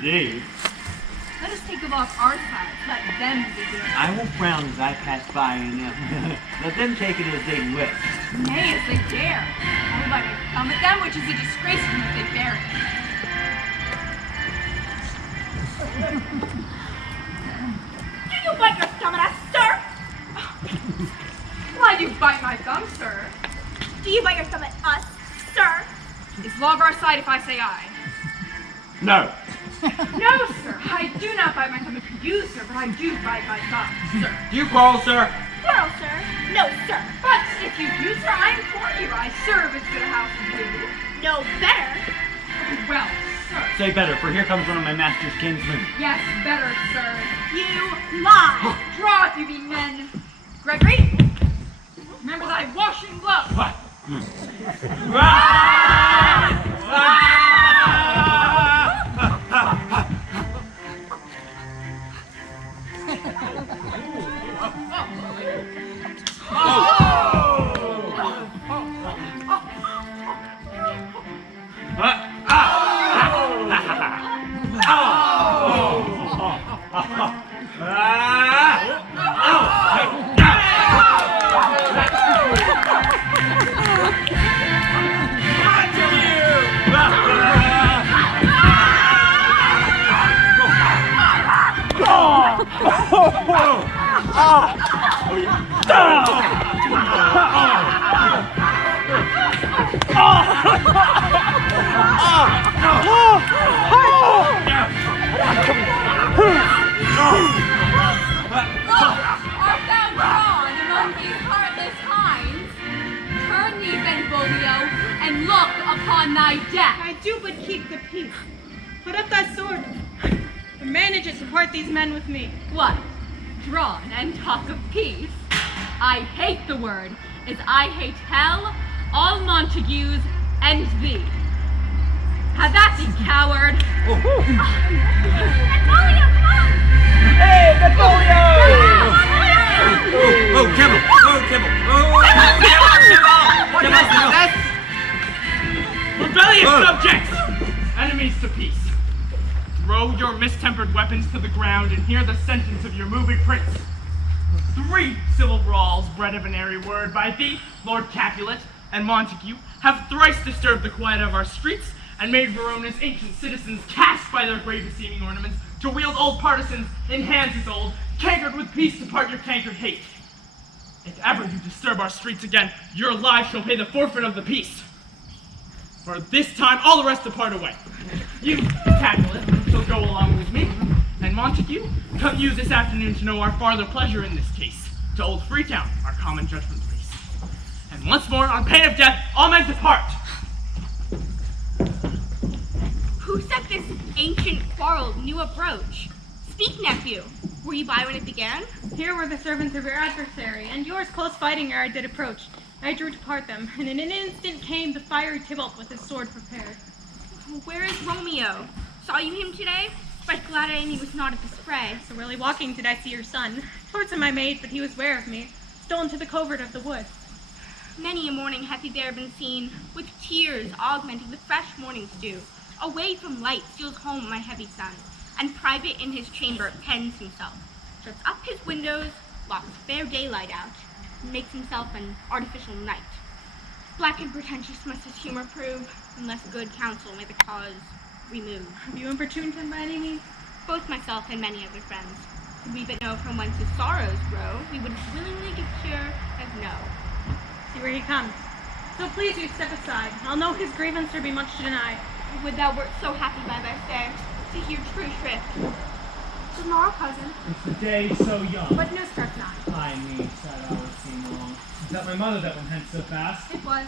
thee. Let us take of off our sides, let them begin. I will frown as I pass by and let them take it as they wish. Nay, as they dare. I will bite my thumb at them, which is a disgrace to them if they bear it. Do you bite your thumb at us, sir? Why do you bite my thumb, sir? Do you bite your thumb at us, sir? Is law of our side if I say aye? No. No, sir, I do not bite my thumb at you, sir, but I do bite my thumb, sir. Do you quarrel, sir? Quarrel, sir? No, sir. But if you do, sir, I am for you. I serve as good a house as you. No better. Well, sir. Say better, for here comes one of my master's kinsmen. Yes, better, sir. You lie. Draw if you be men. Gregory, remember thy washing glove. What? Art thou gone among these heartless hinds? Turn thee then, Romeo, and look upon thy death. I do but keep the peace. Put up thy sword, and manage it to part these men with me. What? Drawn and talk of peace? I hate the word, as I hate hell, all Montagues, and thee. Have that thee, coward! Benvolio, come on! Hey, Benvolio! Oh, Kibble! Oh, Kibble! Oh, Rebellious subjects! Enemies to peace. Throw your mistempered weapons to the ground and hear the sentence of your moving prince. 3 civil brawls bred of an airy word by thee, Lord Capulet, and Montague, have thrice disturbed the quiet of our streets and made Verona's ancient citizens cast by their grave-beseeming ornaments to wield old partisans in hands as old, cankered with peace to part your cankered hate. If ever you disturb our streets again, your lives shall pay the forfeit of the peace. For this time, all the rest depart away. You, Capulet, shall go along with me, and Montague, come you this afternoon to know our farther pleasure in this case, to old Freetown, our common judgment place. And once more, on pain of death, all men depart. Who set this ancient quarrel new approach? Speak, nephew. Were you by when it began? Here were the servants of your adversary, and yours close fighting ere I did approach. I drew to part them, and in an instant came the fiery Tybalt with his sword prepared. Where is Romeo? Saw you him today? Right glad he was not at this fray. So early walking did I see your son. Towards him I made, but he was ware of me, stolen to the covert of the wood. Many a morning hath he there been seen, with tears augmented with fresh morning dew. Away from light steals home my heavy son, and private in his chamber pens himself, shuts up his windows, locks fair daylight out, and makes himself an artificial night. Black and pretentious must his humor prove, unless good counsel may the cause remove. Have you importuned him by any means? Both myself and many other friends, could we but know from whence his sorrows grow, we would willingly give cure as no. See where he comes. So please you step aside. I'll know his grievance there be much to deny. Would thou wert so happy by thy stay, to hear true shrift. Tomorrow, cousin. It's the day so young. What news struck not? I me, sad hours seem long. Is that my mother that went hence so fast? It was.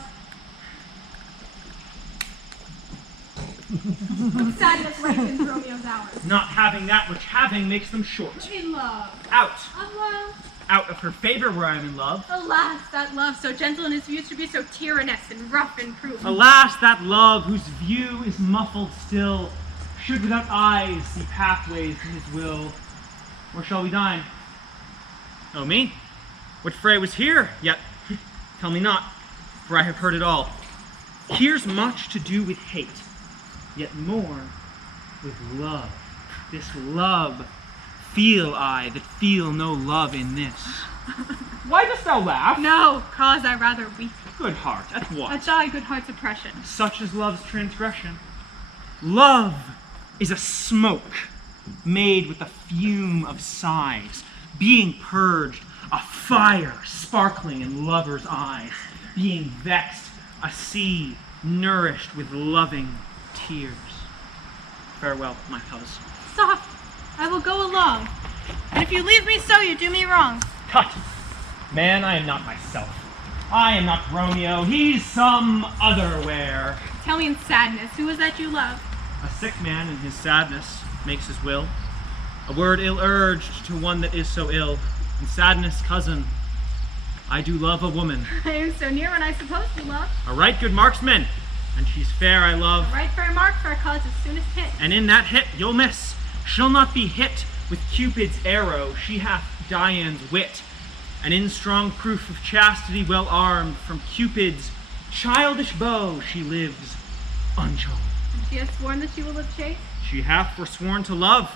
But sadness lengthens Romeo's hours. Not having that which having makes them short. In love. Out. Of love. Out of her favor where I am in love. Alas, that love so gentle in his views should be so tyrannous and rough and cruel. Alas, that love whose view is muffled still, should without eyes see pathways to his will. Where shall we dine? Oh, me? What fray was here? Yet, tell me not, for I have heard it all. Here's much to do with hate, yet more with love. This love feel I that feel no love in this. Why dost thou laugh? No, cause I rather weep. Good heart, at what? At thy good heart's oppression. Such is love's transgression. Love is a smoke made with the fume of sighs, being purged, a fire sparkling in lovers' eyes, being vexed, a sea nourished with loving tears. Farewell, my fellows. Soft, I will go along. And if you leave me so, you do me wrong. Tut! Man, I am not myself. I am not Romeo. He's some otherwhere. Tell me in sadness, who is that you love? A sick man in his sadness makes his will. A word ill-urged to one that is so ill. In sadness, cousin, I do love a woman. I am so near when I suppose to love. A right good marksman, and she's fair I love. A right fair mark for a cause as soon as hit. And in that hit you'll miss. She'll not be hit with Cupid's arrow. She hath Dian's wit. And in strong proof of chastity well armed, from Cupid's childish bow she lives uncharmed. And she has sworn that she will live chaste. She hath forsworn to love,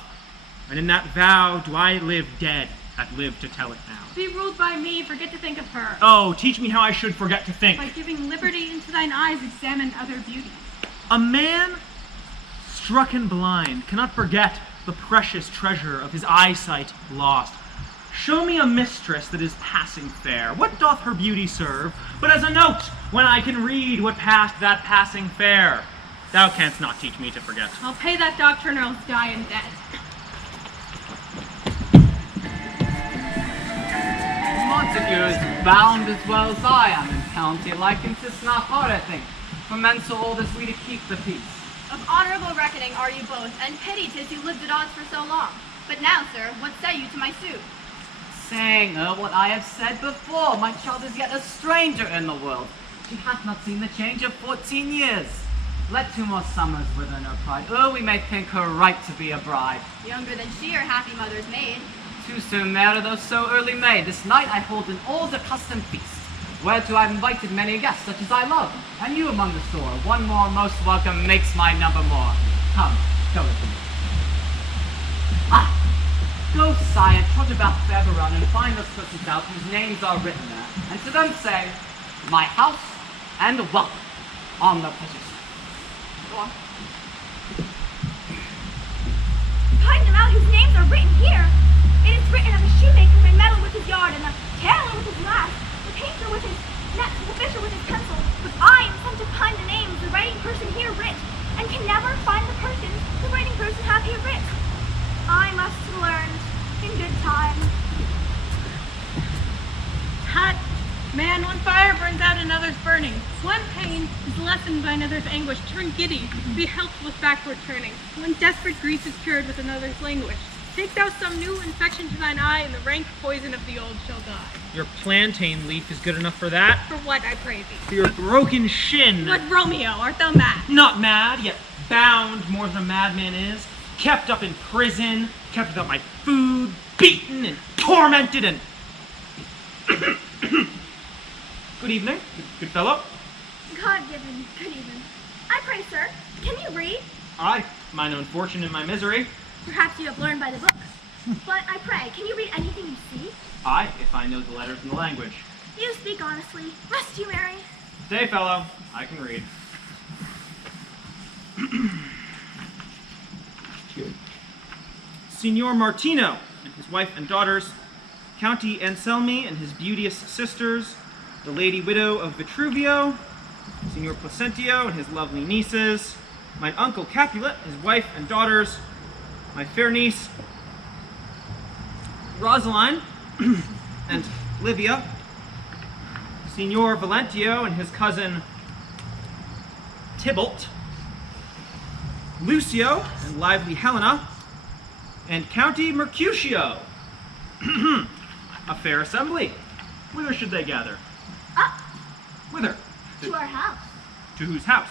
and in that vow do I live dead that live to tell it now. Be ruled by me, forget to think of her. Oh, teach me how I should forget to think. By giving liberty into thine eyes, examine other beauties. A man struck and blind cannot forget the precious treasure of his eyesight lost. Show me a mistress that is passing fair. What doth her beauty serve, but as a note, when I can read what passed that passing fair? Thou canst not teach me to forget. I'll pay that doctrine or else die in debt. Montague is bound as well as I am in county, like and 'tis not hard, I think, for men so old as we to keep the peace. Of honorable reckoning are you both, and pity 'tis you lived at odds for so long. But now, sir, what say you to my suit? Saying what I have said before, my child is yet a stranger in the world. She hath not seen the change of 14 years. Let 2 more summers within her pride, we may think her right to be a bride. Younger than she, her happy mother's maid. Too soon married, though so early made. This night I hold an old accustomed feast, whereto I've invited many guests, such as I love, and you among the store. One more most welcome makes my number more. Come, go with me. Go, sire, trudge about Fairbaron and find those persons out whose names are written there, and to them say, my house and welcome on the precious. Go on. Find them out whose names are written here. It is written of a shoemaker in metal with his yard, and a tailor with his lash, the painter with his net, the fisher with his pencil. But I am sent to find the names the writing person here writ, and can never find the persons the writing person hath here writ. I must have learned in good time. Hot man, one fire burns out, another's burning. One pain is lessened by another's anguish. Turn giddy, be helped with backward turning. One desperate grief is cured with another's languish. Take thou some new infection to thine eye, and the rank poison of the old shall die. Your plantain leaf is good enough for that. For what, I pray thee? For your broken shin. What, Romeo, art thou mad? Not mad, yet bound more than a madman is. Kept up in prison, kept without my food, beaten and tormented and... Good evening, good fellow. God-given good evening. I pray, sir, can you read? Aye, mine own fortune and my misery. Perhaps you have learned by the books. But I pray, can you read anything you see? Aye, if I know the letters and the language. You speak honestly. Rest you, Mary. Stay, fellow, I can read. Signor Martino and his wife and daughters, County Anselmi and his beauteous sisters, the lady widow of Vitruvio, Signor Placentio and his lovely nieces, mine uncle Capulet, his wife and daughters, my fair niece Rosaline and Livia, Signor Valentio and his cousin Tybalt, Lucio and lively Helena, and County Mercutio. A fair assembly. Whither should they gather? Up Whither? to our house. To whose house?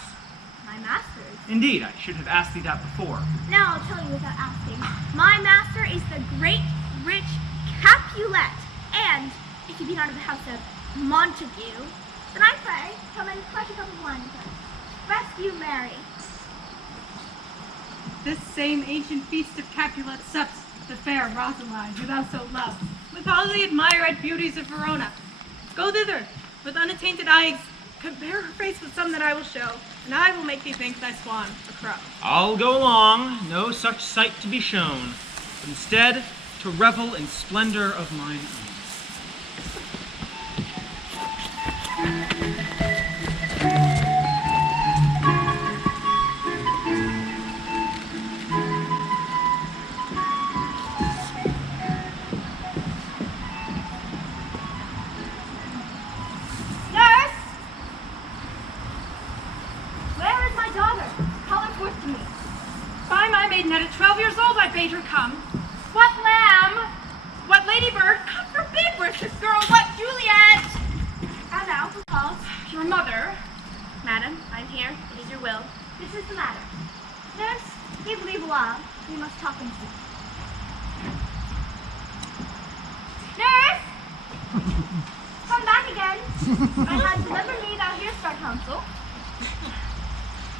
My master's. Indeed, I should have asked thee that before. Now I'll tell you without asking. My master is the great, rich Capulet. And if you be not of the house of Montague, then I pray, come and crush a cup of wine with us. Rest you, Mary. this same ancient feast of Capulet sups the fair Rosaline, who thou so loved, with all the admired beauties of Verona. Go thither, with unattainted eyes, compare her face with some that I will show, and I will make thee think thy swan a crow. I'll go along, no such sight to be shown, but instead to revel in splendor of mine own. Nurse! Where is my daughter? Call her forth to me. By my maidenhead at 12 years old I bade her come. What lamb? What ladybird? God forbid, worship girl, what Juliet! And now, who calls? your mother? Madam, I'm here. It is your will. This is the matter. Nurse, give leave a while. We must talk and see. Nurse! Come back again. I had delivered me thou hearest our counsel.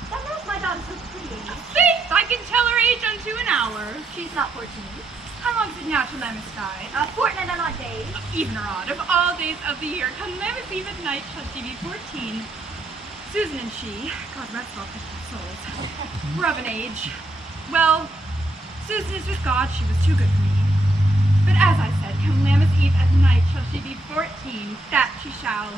Thou knowest my daughter so pretty. Faith, I can tell her age unto an hour. She's not 14. How long is it now till Lammas died? A fortnight and odd days. Even or odd, of all days of the year, come Lammas Eve at night shall she be 14. Susan and she, God rest all Christian souls, were of an age. Well, Susan is with God, she was too good for me. But as I said, come Lammas Eve at night shall she be 14, that she shall.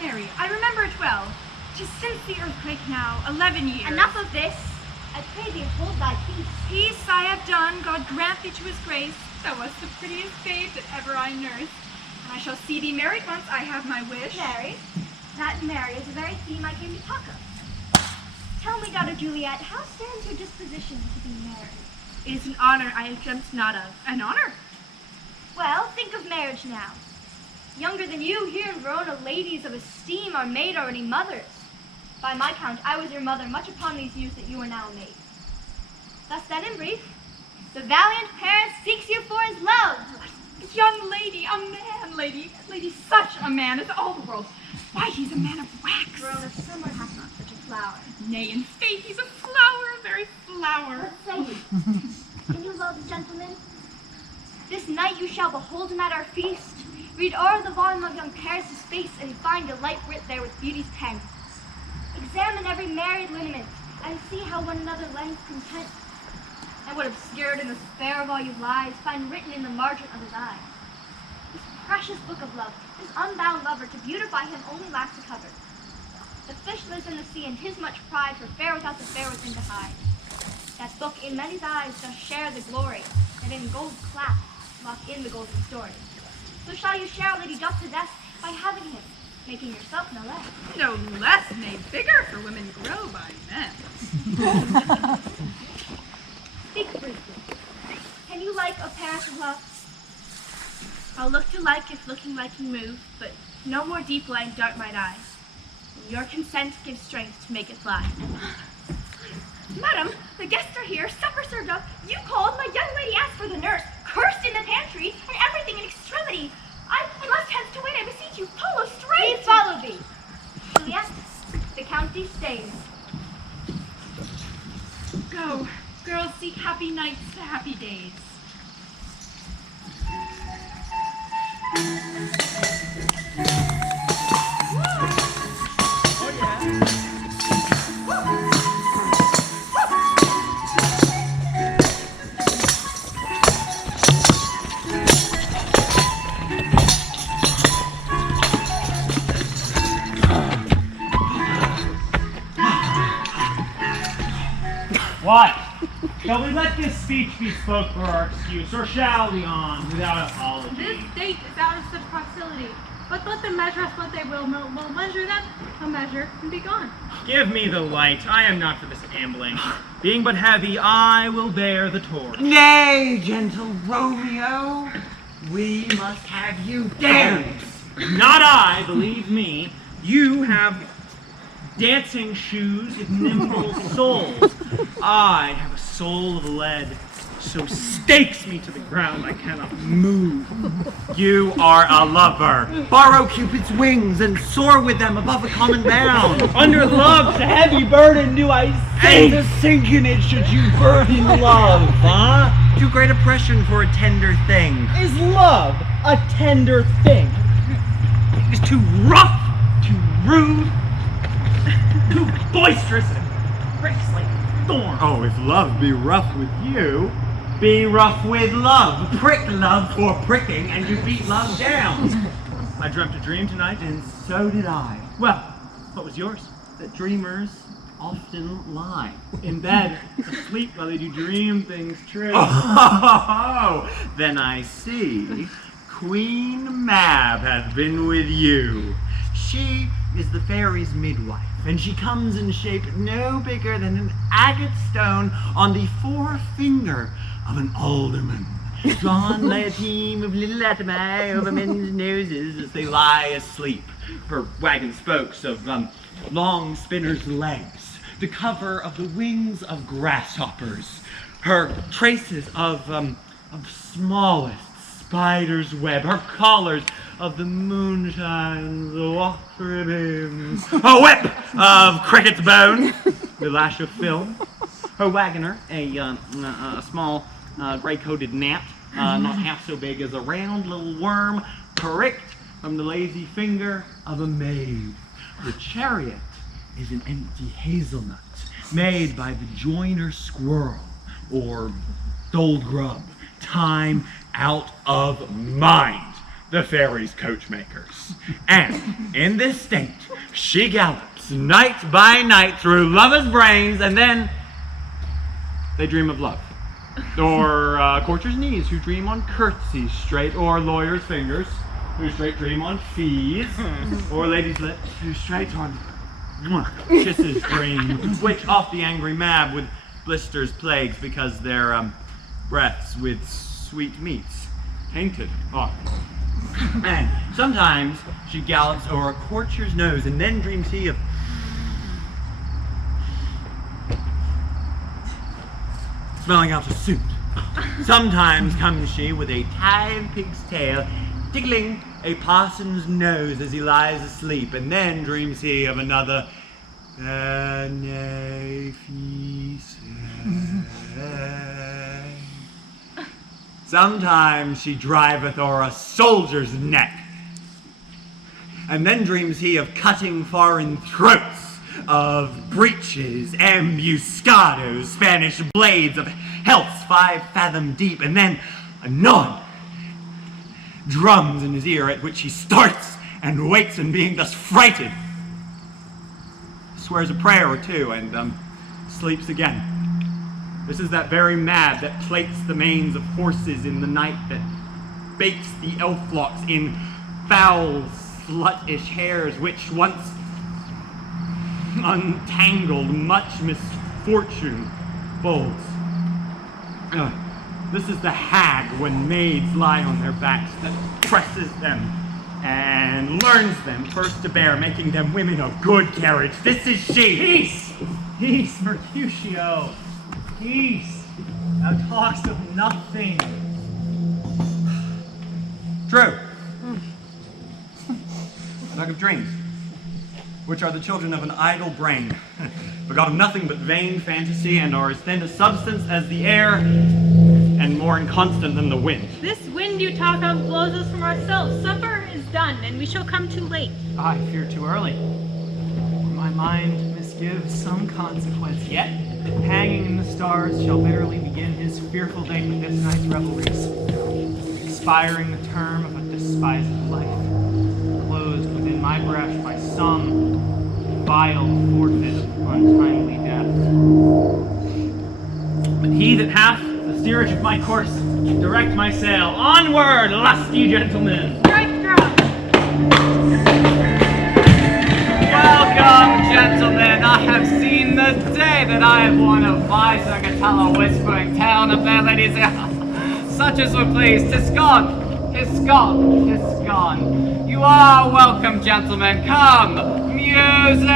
Mary, I remember it well. 'Tis since the earthquake now, 11 years. Enough of this. I pray thee hold thy peace. Peace I have done, God grant thee to his grace. Thou wast the prettiest babe that ever I nursed. And I shall see thee married once I have my wish. Mary, that Mary is the very theme I came to talk of. Tell me, daughter Juliet, how stands your disposition to be married? It is an honor I have dreamt not of. An honor? Well, think of marriage now. Younger than you, here in Verona, ladies of esteem are made already mothers. By my count, I was your mother much upon these years that you are now a maid. Thus then, in brief, the valiant parent seeks you for his love. Young lady, a man, lady, such a man as all the world. Why, he's a man of wax. Verona's summer hath not such a flower. Nay, in faith, he's a flower, a very flower. What say you? Can you love the gentleman? This night you shall behold him at our feast. Read o'er the volume of young Paris' face, and find delight writ there with beauty's pen. Examine every married lineament, and see how one another lends content. And what obscured in the spare of all you lies, find written in the margin of his eye. This precious book of love, this unbound lover, to beautify him only lacks a cover. The fish lives in the sea, and 'tis much pride for fair without the fair within to hide. That book in many's eyes does share the glory, and in gold clasp lock in the golden story. So shall you share, lady, doth possess, by having him, making yourself no less. No less, nay, bigger, for women grow by men. Speak briefly. Can you like a parent of love? I'll look to like if looking like can move, but no more deep line dart mine eyes. And your consent gives strength to make it fly. Madam, the guests are here, supper served up. You called, my young lady asked for the nurse, cursed in the pantry, and everything in extremity. I must hence to wait, I beseech you, follow straight. We follow thee. Juliet, the county stays. Go, girls, seek happy nights to happy days. What? Shall we let this speech be spoke for our excuse, or shall we on without apology? This date is out of such proximity, but let them measure us what they will. We'll measure them, a measure, and be gone. Give me the light. I am not for this ambling. Being but heavy, I will bear the torch. Nay, gentle Romeo, we must have you dance. Not I, believe me. You have dancing shoes with nimble soles. I have a soul of lead, so stakes me to the ground I cannot move. You are a lover. Borrow Cupid's wings and soar with them above a common bound. Under love's heavy burden do I Ain't sink. a sink in it should you burden love, huh? Too great oppression for a tender thing. Is love a tender thing? It's too rough, Too rude, too boisterous, and breaks like thorns. Oh, if love be rough with you, be rough with love. Prick love for pricking, and you beat love down. I dreamt a dream tonight, And so did I. well, what was yours? That dreamers often lie. In bed, asleep while they do dream things true. Oh, then I see. Queen Mab has been with you. She is the fairy's midwife, and she comes in shape no bigger than an agate stone on the forefinger of an alderman. Drawn by a team of little atomi over men's noses as they lie asleep. Her wagon spokes of long spinner's legs, the cover of the wings of grasshoppers, her traces of smallest spider's web, her collars of the moonshine's watery beams, a whip of cricket's bone, the lash of film, her wagoner, a small gray-coated gnat, not half so big as a round little worm, pricked from the lazy finger of a maid. Her chariot is an empty hazelnut made by the joiner squirrel or old grub, time out of mind, the fairies' coachmakers. And in this state, she gallops night by night through lovers' brains, and then they dream of love. Or courtiers' knees who dream on curtsies straight, or lawyers' fingers who straight dream on fees, or ladies' lips who straight on kisses dream, which off the angry Mab with blisters plagues because their breaths with sweet meats tainted are. And sometimes she gallops over a courtier's nose, and then dreams he of smelling out a suit. Sometimes comes she with a tied pig's tail, tickling a parson's nose as he lies asleep, and then dreams he of another Sometimes she driveth o'er a soldier's neck, and then dreams he of cutting foreign throats, of breeches, ambuscados, Spanish blades, of healths 5 fathom deep, and then anon drums in his ear, at which he starts and wakes, and being thus frighted, swears a prayer or two, and sleeps again. This is that very Mab that plaits the manes of horses in the night, that bakes the elf locks in foul, sluttish hairs, which once untangled much misfortune folds. This is the hag when maids lie on their backs, that presses them and learns them first to bear, making them women of good carriage. This is she! Peace! Peace, Mercutio! Peace! Thou talkst of nothing. True. I talk of dreams, which are the children of an idle brain, begot of nothing but vain fantasy, and are as thin a substance as the air, and more inconstant than the wind. This wind you talk of blows us from ourselves. Supper is done, and we shall come too late. I fear too early. My mind misgives some consequence, yet hanging in the stars shall bitterly begin his fearful date with this night's revelries, expiring the term of a despised life, closed within my breast by some vile forfeit of untimely death. But he that hath the steerage of my course, direct my sail. Onward, lusty gentlemen! Strike drop! Welcome, gentlemen. I have seen the day that I have won a visor can tell a whispering tale of their ladies. Such as were pleased. 'Tis gone. 'Tis gone. 'Tis gone. You are welcome, gentlemen. Come. Music!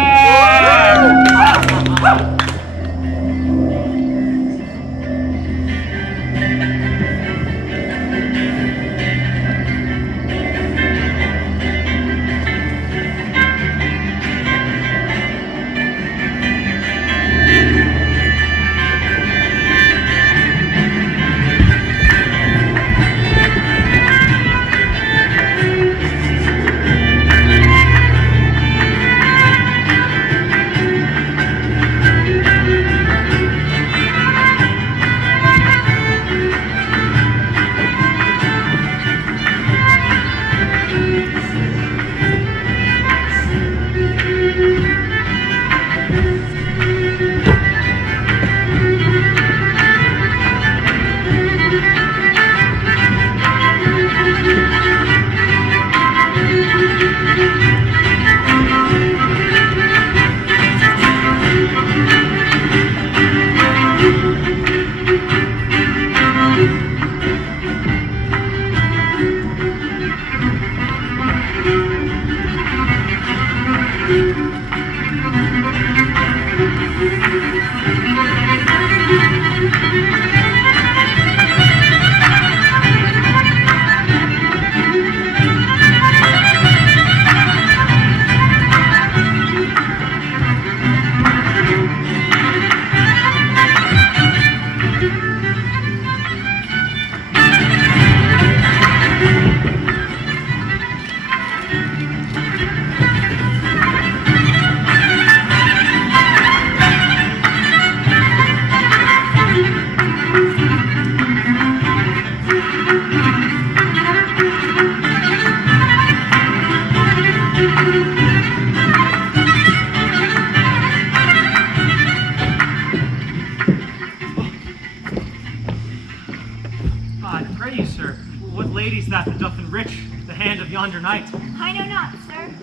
I pray you, sir, what lady's that doth enrich the hand of yonder knight? I know not, sir.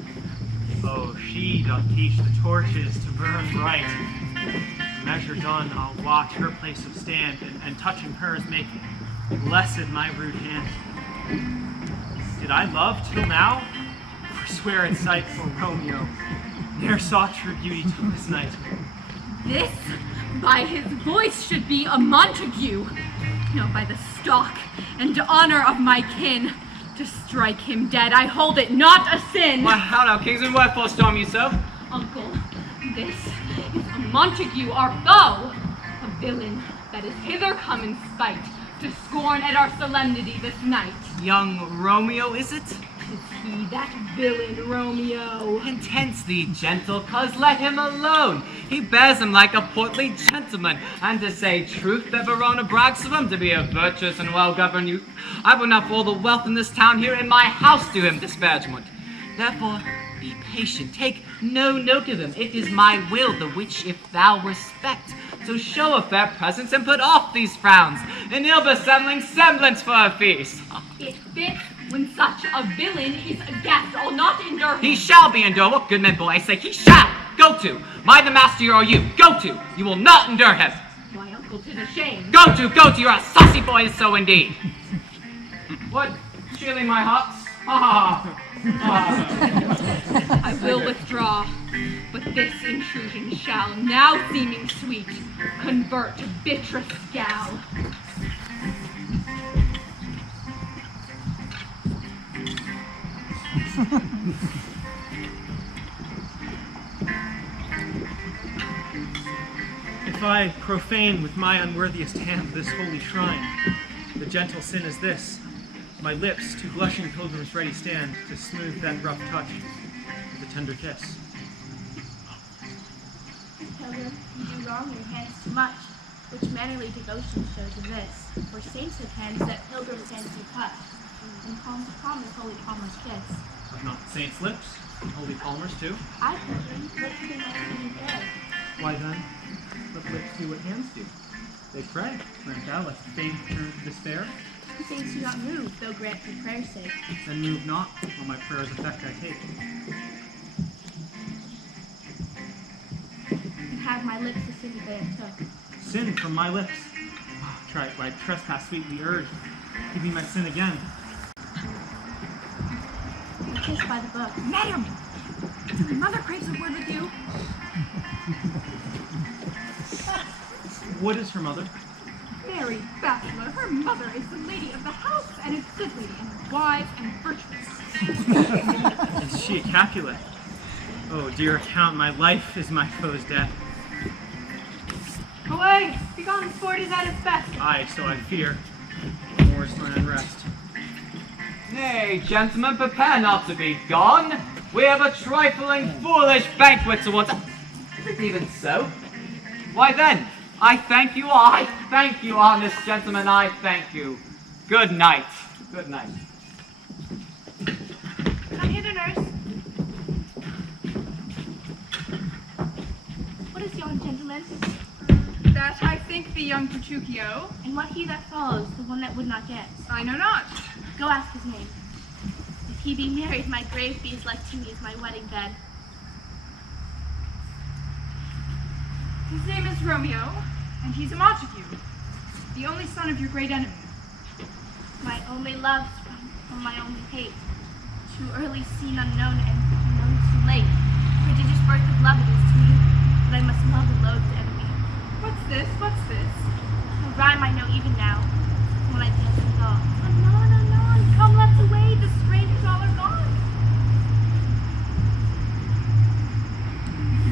Oh, she doth teach the torches to burn bright. Measure done, I'll watch her place of stand, and touching hers make blessed my rude hand. Did I love till now? Forswear in sight for Romeo, ne'er saw true beauty till this night. This, by his voice, should be a Montague. No, by the stock and honor of my kin. To strike him dead, I hold it not a sin. Why, how now, Kingsman, wherefore storm you so? Uncle, this is a Montague, our foe. A villain that is hither come in spite to scorn at our solemnity this night. Young Romeo, is it? Is he that villain, Romeo? Intense thee, gentle, cuz let him alone. He bears him like a portly gentleman, and to say truth that Verona brags of him to be a virtuous and well-governed youth, I will not for all the wealth in this town here in my house do him disparagement. Therefore, be patient, take no note of him. It is my will, the which if thou respect, so show a fair presence and put off these frowns, an ill-besembling semblance for a feast. It fits when such a villain is a guest. I'll not endure him. He shall be endured. What good men, boy, I say, he shall. Go to. Mind the master or you. Go to. You will not endure him. Why, uncle, 'tis a shame. Go to. You're a saucy boy, so indeed. What? Chilling my hearts? I will withdraw, but this intrusion shall, now seeming sweet, convert to bitterest scowl. If I profane with my unworthiest hand this holy shrine, the gentle sin is this: my lips to blushing pilgrims ready stand to smooth that rough touch with a tender kiss. Pilgrim, you do wrong your hands too much, which mannerly devotion shows in this. For saints have hands that pilgrims' hands do touch, and palm to palm is holy palmer's kiss. Have not saints' lips, and holy palmers too? I, pilgrim, lips do not even good. Why then, let lips do what hands do. They pray, grant thou lest faith turn to despair. Saints do not move, though grant for prayer's sake. Then move not, while my prayer's effect I take. And have my lips the sin they have took. Sin from my lips. Try by trespass sweetly urged. Give me my sin again. And kissed by the book. Madam! My mother craves a word with you. What is her mother? Mary Bachelor, her mother is the lady of the house, and a good lady, and wise and virtuous. Is she a Capulet? Oh, dear account, my life is my foe's death. Away! Begone, sport is at its best. Aye, so I fear. More is my unrest. Nay, gentlemen, prepare not to be gone. We have a trifling, foolish banquet towards us. Is it even so? Why then, I thank you, honest gentlemen, I thank you. Good night. Good night. Come hither, nurse. What is yon gentleman? That I think the young Petruchio. And what he that follows, the one that would not guess? I know not. Go ask his name. If he be married, my grave be as like to me as my wedding bed. His name is Romeo, and he's a Montague, the only son of your great enemy. My only love sprung from my only hate. Too early seen unknown and known too late. Prodigious birth of love it is to me, that I must love a loathed enemy. What's this? What's this? A rhyme I know even now.